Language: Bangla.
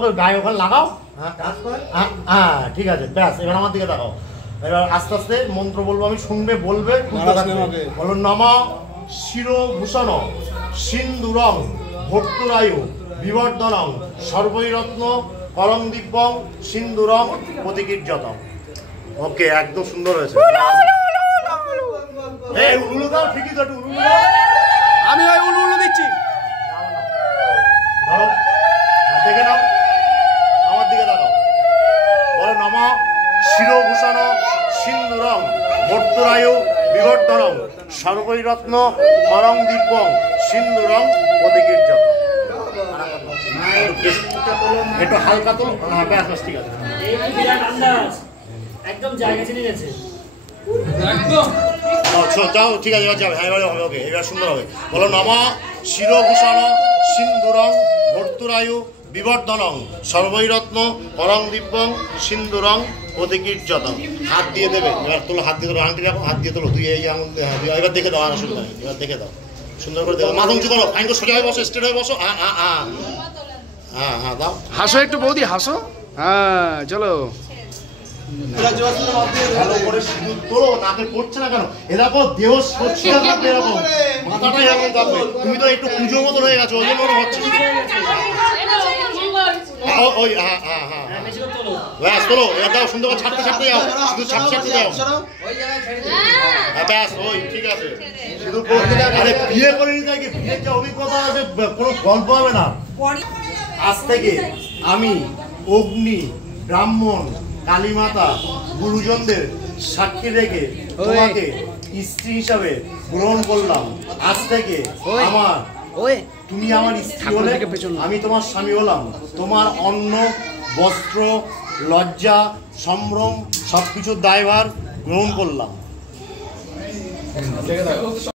গায়ে ওখানে লাগাও। হ্যাঁ ঠিক আছে, ব্যাস এবার আমার দিকে দেখাও। এবার আস্তে আস্তে মন্ত্র বলবো আমি, শুনবে, বলবে, বলো নমঃ শিরভূষণ সিন্দুরং ভর্তুরায়ু বিবর্ধনং সর্বৈরত্ন করং দিব্যং সিন্দুরং প্রতিকীর্যতম। ওকে, একদম সুন্দর হয়েছে। এই উলু দাও, ঠিকই তো, একটু উলু দাও। আমি ওই উলু দিচ্ছি। ধরো, দেখে নাও, আমার দিকে দেখাও। বলো নমঃ শিরভূষণ সিন্দুরং ভর্তুরায়ু বিবর্ধনং সর্বৈরত্ন করং দিব্যং সিন্দুরং প্রতিকীর্যতম। একটু হালকা তো, হ্যাঁ ব্যাস ব্যাস, ঠিক আছে। একদম জায়গা চিনে গেছে একদম। যাও, ঠিক আছে, এবার যাবে। হ্যাঁ এবার হবে, ওকে, এবার সুন্দর হবে। বলো নমঃ শিরভূষণ সিন্দুরং ভর্তুরায়ু বিবর্ধনং সর্বৈরত্ন করং দিব্যং সিন্দুরং প্রতিকীর্যতম। হাত দিয়ে দেবে, এবার তোলো, হাত দিয়ে তোলো, আংটি রাখো, হাত দিয়ে তোলো। তুই এই আঙুল, হ্যাঁ এবার দেখে দাও, আর অসুবিধা নেই, এবার দেখে দাও, সুন্দর করে দেখো। মাথা উঁচু করো, ফাইন করে সোজা হয়ে বসো, স্ট্রেট হয়ে বসো। হ্যাঁ হ্যাঁ দাও। হাসো একটু বৌদি, হাসো। হ্যাঁ চলো। ভালো করে সিঁদুর তোলো, নাকে পড়ছে না কেন? এরকম দেহ সচ্ছিলা থাকবে, এরকম মাথাটা এরকম থাকবে। তুমি তো একটু পুজোর মতো হয়ে গেছো, ওই জন্য মনে হচ্ছে। ওই হ্যাঁ হ্যাঁ হ্যাঁ ব্যাস তোলো, এবার দাও, সুন্দর করে ছাড়তে ছাড়তে যাও, শুধু ছাড়তে ছাড়তে যাও। ব্যাস, ওই ঠিক আছে। শুধু আরে বিয়ে করে নিতে গিয়ে বিয়ের যে অভিজ্ঞতা আছে, কোনো গল্প হবে না। আজ থেকে আমি অগ্নি, ব্রাহ্মণ, কালীমাতা, গুরুজনদের সাক্ষী রেখে তোমাকে স্ত্রী হিসাবে গ্রহণ করলাম। আজ থেকে আমার, তুমি আমার স্ত্রী হলে, আমি তোমার স্বামী হলাম। তোমার অন্ন, বস্ত্র, লজ্জা, সম্ভ্রম সবকিছুর দায়ভার গ্রহণ করলাম।